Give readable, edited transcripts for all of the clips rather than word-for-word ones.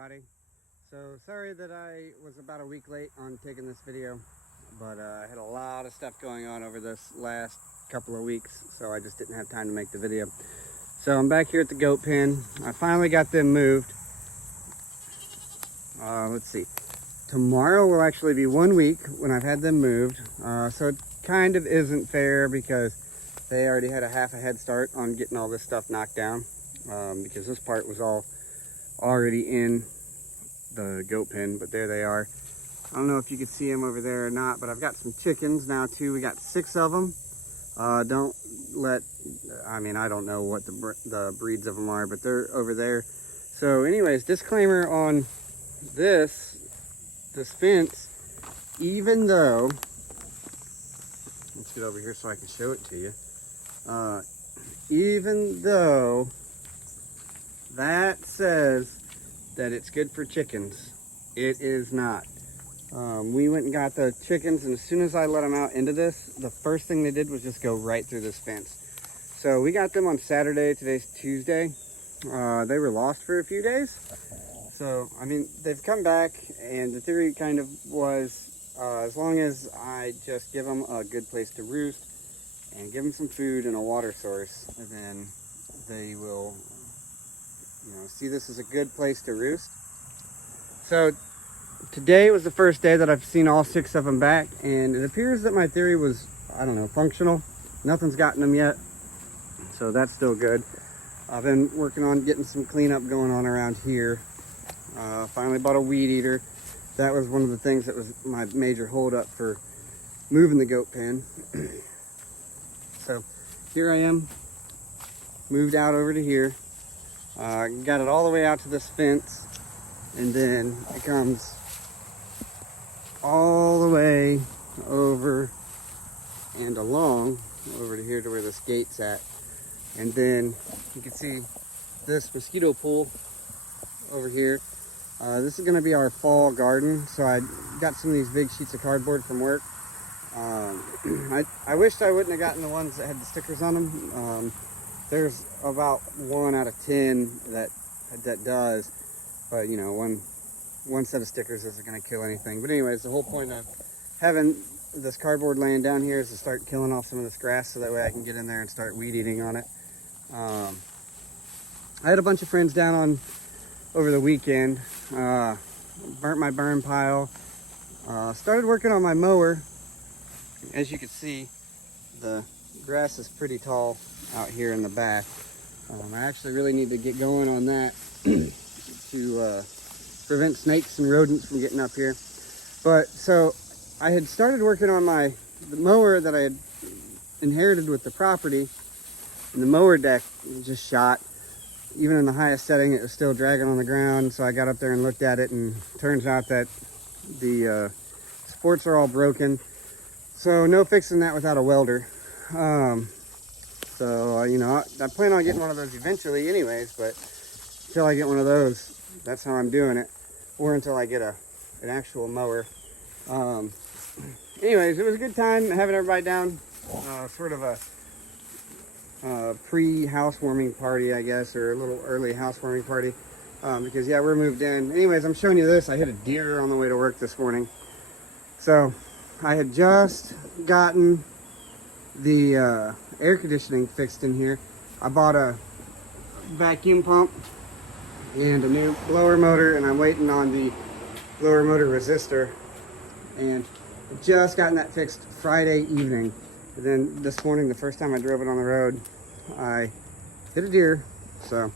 everybody. So sorry that I was about a week late on taking this video, but I had a lot of stuff going on over this last couple of weeks, so I just didn't have time to make the video. So I'm back here at the goat pen. I finally got them moved. Let's see. Tomorrow will actually be 1 week when I've had them moved. So it kind of isn't fair because they already had a half a head start on getting all this stuff knocked down, because this part was all already in the goat pen, but there they are. I don't know if you can see them over there or not, but I've got some chickens now too. We got 6 of them. I don't know what the breeds of them are, but they're over there. So anyways, disclaimer on this fence, even though, let's get over here so I can show it to you. Even though that says that it's good for chickens, it is not. We went and got the chickens, and as soon as I let them out into this, the first thing they did was just go right through this fence. So we got them on Saturday. Today's Tuesday. They were lost for a few days. So, I mean, they've come back, and the theory kind of was, as long as I just give them a good place to roost and give them some food and a water source, then they will, see this as a good place to roost. So today was the first day that I've seen all 6 of them back, and it appears that my theory was, functional. Nothing's gotten them yet, so that's still good. I've been working on getting some cleanup going on around here. Finally bought a weed eater. That was one of the things that was my major holdup for moving the goat pen. So here I am, moved out over to here. Got it all the way out to this fence, and then it comes all the way over and along over to here to where this gate's at. And then you can see this mosquito pool over here. This is going to be our fall garden. So I got some of these big sheets of cardboard from work. I wished I wouldn't have gotten the ones that had the stickers on them. There's about 1 out of 10 that does, but one set of stickers isn't going to kill anything. But anyways, the whole point of having this cardboard laying down here is to start killing off some of this grass, so that way I can get in there and start weed eating on it. I had a bunch of friends down on over the weekend. Burnt my burn pile. Started working on my mower. As you can see, the grass is pretty tall out here in the back. I actually really need to get going on that to prevent snakes and rodents from getting up here. But so I had started working on the mower that I had inherited with the property, and the mower deck just shot. Even in the highest setting, it was still dragging on the ground. So I got up there and looked at it, and turns out that the supports are all broken. So no fixing that without a welder. So I plan on getting one of those eventually anyways, but until I get one of those, that's how I'm doing it. Or until I get an actual mower. Anyways, it was a good time having everybody down. Sort of a pre-housewarming party, I guess, or a little early housewarming party. Because yeah, we're moved in. Anyways, I'm showing you this. I hit a deer on the way to work this morning. So I had just gotten the air conditioning fixed in here. I bought a vacuum pump and a new blower motor, and I'm waiting on the blower motor resistor, and just gotten that fixed Friday evening. And then this morning, the first time I drove it on the road, I hit a deer. So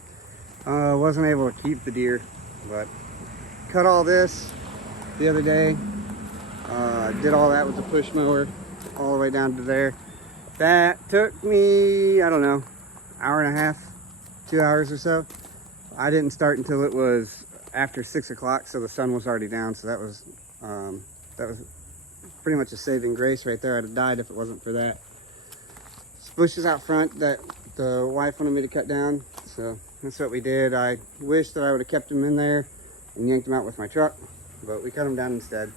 wasn't able to keep the deer, but cut all this the other day. Did all that with the push mower all the way down to there. That took me, I don't know, hour and a half, 2 hours or so. I didn't start until it was after 6 o'clock, so the sun was already down. So that was pretty much a saving grace right there. I'd have died if it wasn't for that. Bushes out front that the wife wanted me to cut down, so that's what we did. I wish that I would have kept them in there and yanked them out with my truck, but we cut them down instead.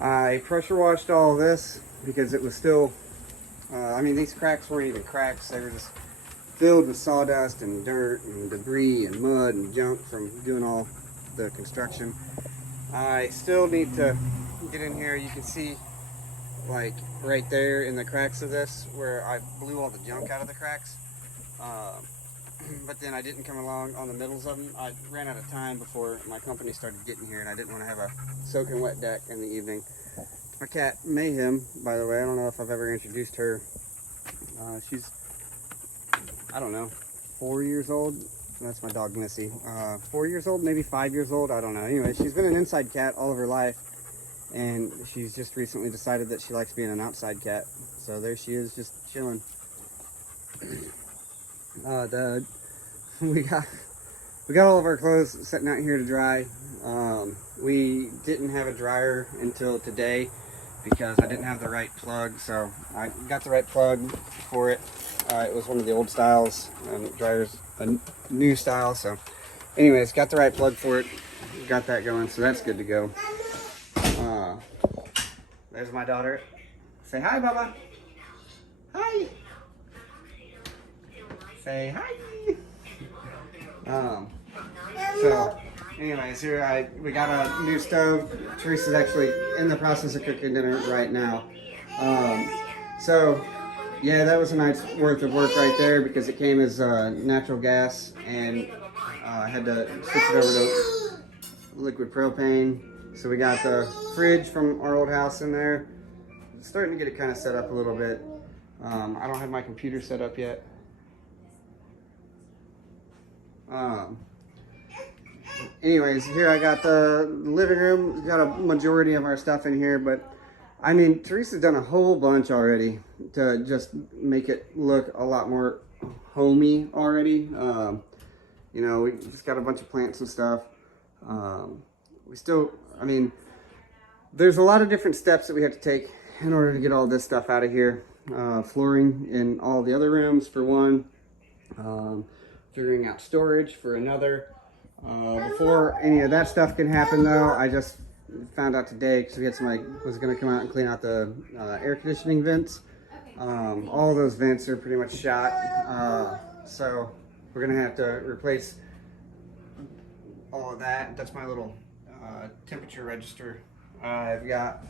I pressure washed all of this because it was still, these cracks weren't even cracks. They were just filled with sawdust and dirt and debris and mud and junk from doing all the construction. I still need to get in here. You can see like right there in the cracks of this where I blew all the junk out of the cracks. But then I didn't come along on the middles of them. I ran out of time before my company started getting here, and I didn't want to have a soaking wet deck in the evening. My cat Mayhem, by the way, I don't know if I've ever introduced her. She's, I don't know, 4 years old. That's my dog Missy. 4 years old, maybe 5 years old, I don't know. Anyway, she's been an inside cat all of her life, and she's just recently decided that she likes being an outside cat. So there she is, just chilling. We got all of our clothes sitting out here to dry. We didn't have a dryer until today because I didn't have the right plug, so I got the right plug for it. It was one of the old styles, and the dryer's a new style, so anyways, got the right plug for it, got that going, so that's good to go. There's my daughter. Say hi, Bubba. Hi. Say hi. So anyways, here we got a new stove. Teresa's actually in the process of cooking dinner right now. So yeah, that was a night's worth of work right there because it came as natural gas, and I had to switch it over to liquid propane. So we got the fridge from our old house in there. Starting to get it kind of set up a little bit. I don't have my computer set up yet. Anyways, here I got the living room. Got a majority of our stuff in here, but I mean, Teresa's done a whole bunch already to just make it look a lot more homey already. You know, we just got a bunch of plants and stuff. We still, I mean, there's a lot of different steps that we have to take in order to get all this stuff out of here. Flooring in all the other rooms for one. Figuring out storage for another. Before any of that stuff can happen though, I just found out today because we had somebody was going to come out and clean out the air conditioning vents. All those vents are pretty much shot, so we're going to have to replace all of that. That's my little temperature register. I've got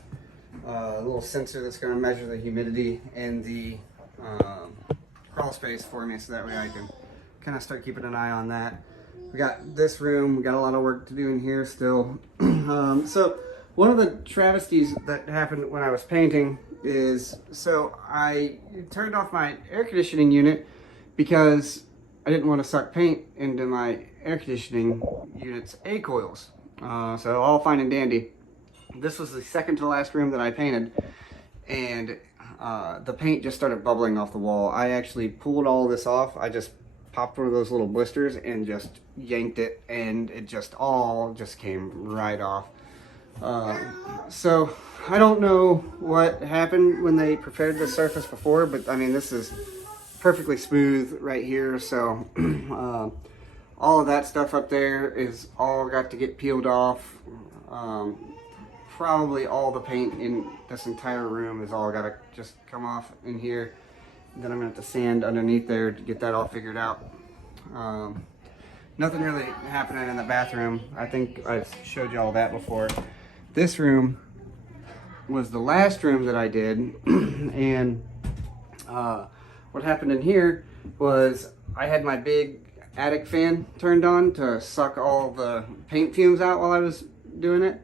a little sensor that's going to measure the humidity in the crawl space for me, so that way I can kind of start keeping an eye on that. We got this room, we got a lot of work to do in here still. So one of the travesties that happened when I was painting is, so I turned off my air conditioning unit because I didn't want to suck paint into my air conditioning unit's A coils. So all fine and dandy. This was the second to last room that I painted, and the paint just started bubbling off the wall. I actually pulled all this off. I just popped one of those little blisters and just yanked it, and it just all came right off. So I don't know what happened when they prepared the surface before, but I mean, this is perfectly smooth right here. So all of that stuff up there is all got to get peeled off. Probably all the paint in this entire room is all got to just come off in here. Then I'm gonna have to sand underneath there to get that all figured out. Nothing really happening in the bathroom. I think I've showed you all that before. This room was the last room that I did, and what happened in here was I had my big attic fan turned on to suck all the paint fumes out while I was doing it,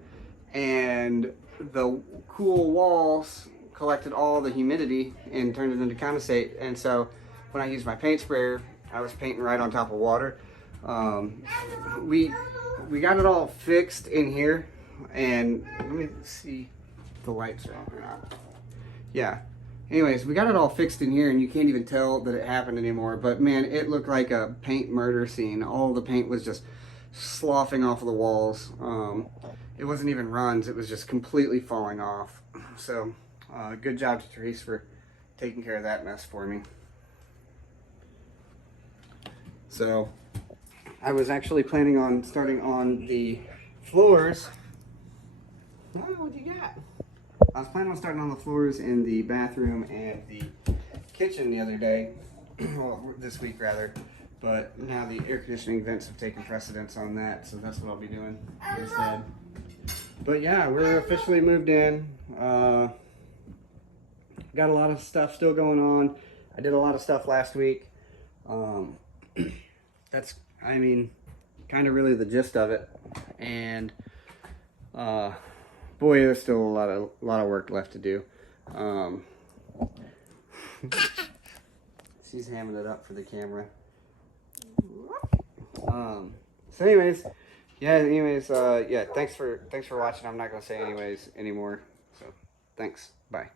and the cool walls collected all the humidity and turned it into condensate. And so when I used my paint sprayer, I was painting right on top of water. We got it all fixed in here, and let me see if the lights are on or not. Yeah. Anyways, we got it all fixed in here, and you can't even tell that it happened anymore. But man, it looked like a paint murder scene. All the paint was just sloughing off of the walls. It wasn't even runs, it was just completely falling off. So good job to Therese for taking care of that mess for me. So I was actually planning on starting on the floors. Oh, what you got? I was planning on starting on the floors in the bathroom and the kitchen the other day, well, this week rather. But now the air conditioning vents have taken precedence on that, so that's what I'll be doing instead. But yeah, we're officially moved in. Got a lot of stuff still going on. I did a lot of stuff last week. That's, I mean, kind of really the gist of it. And boy, there's still a lot of work left to do. She's hamming it up for the camera. So anyways, yeah, thanks for watching. I'm not gonna say anyways anymore. So thanks. Bye.